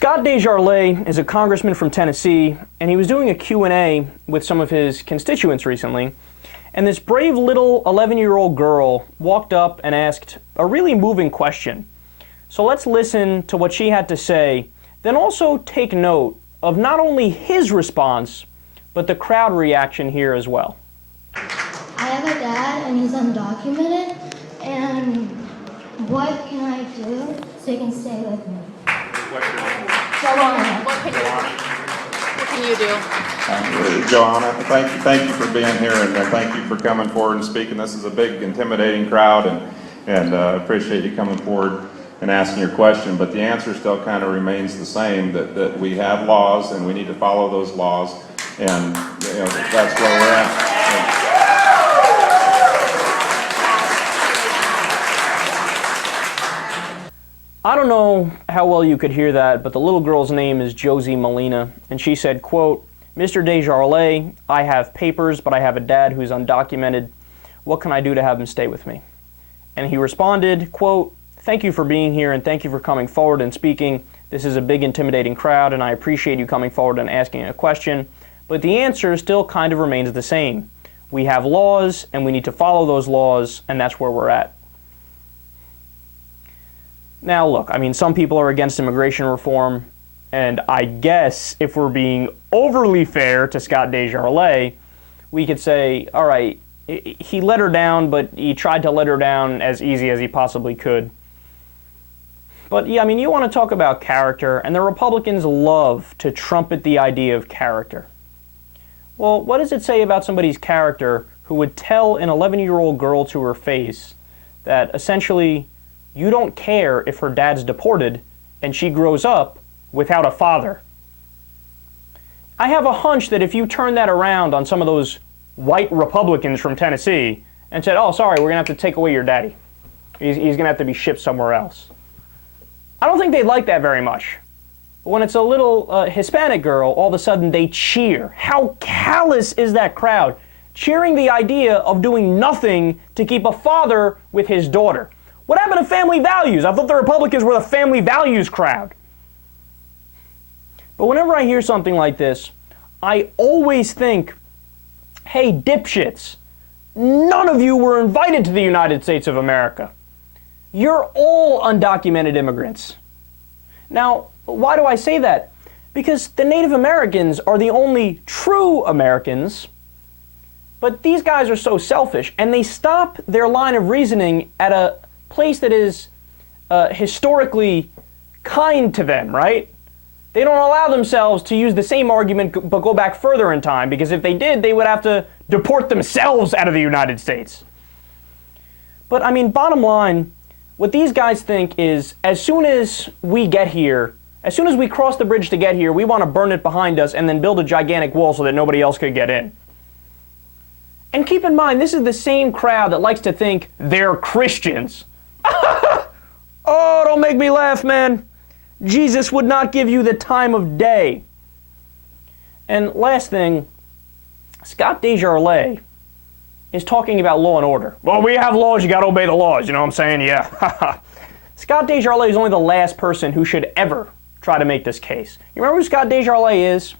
Scott DesJarlais is a congressman from Tennessee, and he was doing a Q&A with some of his constituents recently, and this brave little 11-year-old girl walked up and asked a really moving question. So let's listen to what she had to say, then also take note of not only his response, but the crowd reaction here as well. I have a dad, and he's undocumented, and what can I do so he can stay with me? Joanna. What can you do? Joanna, thank you for being here, and thank you for coming forward and speaking. This is a big, intimidating crowd, and appreciate you coming forward and asking your question. But the answer still kind of remains the same, that we have laws, and we need to follow those laws, and that's where we're at. I don't know how well you could hear that, but the little girl's name is Josie Molina, and she said, quote, "Mr. DesJarlais, I have papers, but I have a dad who's undocumented. What can I do to have him stay with me?" And he responded, quote, "Thank you for being here, and thank you for coming forward and speaking. This is a big, intimidating crowd, and I appreciate you coming forward and asking a question, but the answer still kind of remains the same. We have laws, and we need to follow those laws, and that's where we're at." Now look, I mean, some people are against immigration reform, and I guess if we're being overly fair to Scott DesJarlais, we could say, all right, he let her down, but he tried to let her down as easy as he possibly could. But yeah, I mean, you want to talk about character, and the Republicans love to trumpet the idea of character. Well, what does it say about somebody's character who would tell an 11-year-old girl to her face that essentially you don't care if her dad's deported and she grows up without a father? I have a hunch that if you turn that around on some of those white Republicans from Tennessee and said, "Oh, sorry, we're going to have to take away your daddy. He's going to have to be shipped somewhere else," I don't think they'd like that very much. But when it's a little Hispanic girl, all of a sudden they cheer. How callous is that crowd? Cheering the idea of doing nothing to keep a father with his daughter. What happened to family values? I thought the Republicans were the family values crowd. But whenever I hear something like this, I always think, hey, dipshits, none of you were invited to the United States of America. You're all undocumented immigrants. Now, why do I say that? Because the Native Americans are the only true Americans, but these guys are so selfish, and they stop their line of reasoning at a place that is historically kind to them, right? They don't allow themselves to use the same argument but go back further in time, because if they did, they would have to deport themselves out of the United States. But I mean, bottom line, what these guys think is, as soon as we get here, as soon as we cross the bridge to get here, we want to burn it behind us and then build a gigantic wall so that nobody else could get in. And keep in mind, this is the same crowd that likes to think they're Christians. Oh, don't make me laugh, man. Jesus would not give you the time of day. And last thing, Scott DesJarlais is talking about law and order. Well, we have laws, you got to obey the laws, you know what I'm saying? Yeah. Scott DesJarlais is only the last person who should ever try to make this case. You remember who Scott DesJarlais is?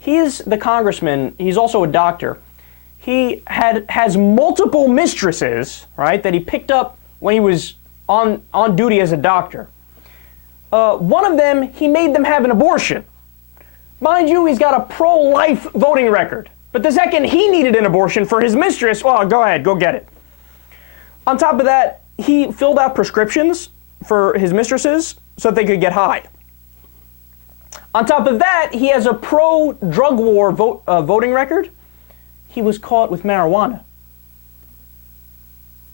He is the congressman. He's also a doctor. He has multiple mistresses, right, that he picked up when he was on duty as a doctor. One of them, he made them have an abortion. Mind you, he's got a pro-life voting record. But the second he needed an abortion for his mistress, well, go ahead, go get it. On top of that, he filled out prescriptions for his mistresses so that they could get high. On top of that, he has a pro-drug war voting record. He was caught with marijuana.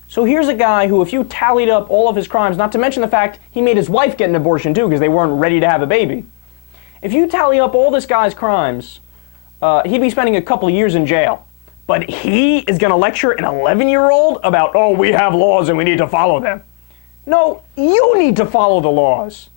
So here's a guy who, if you tallied up all of his crimes, not to mention the fact he made his wife get an abortion too because they weren't ready to have a baby. If you tally up all this guy's crimes, he'd be spending a couple of years in jail. But he is going to lecture an 11-year-old about, oh, we have laws and we need to follow them. No, you need to follow the laws.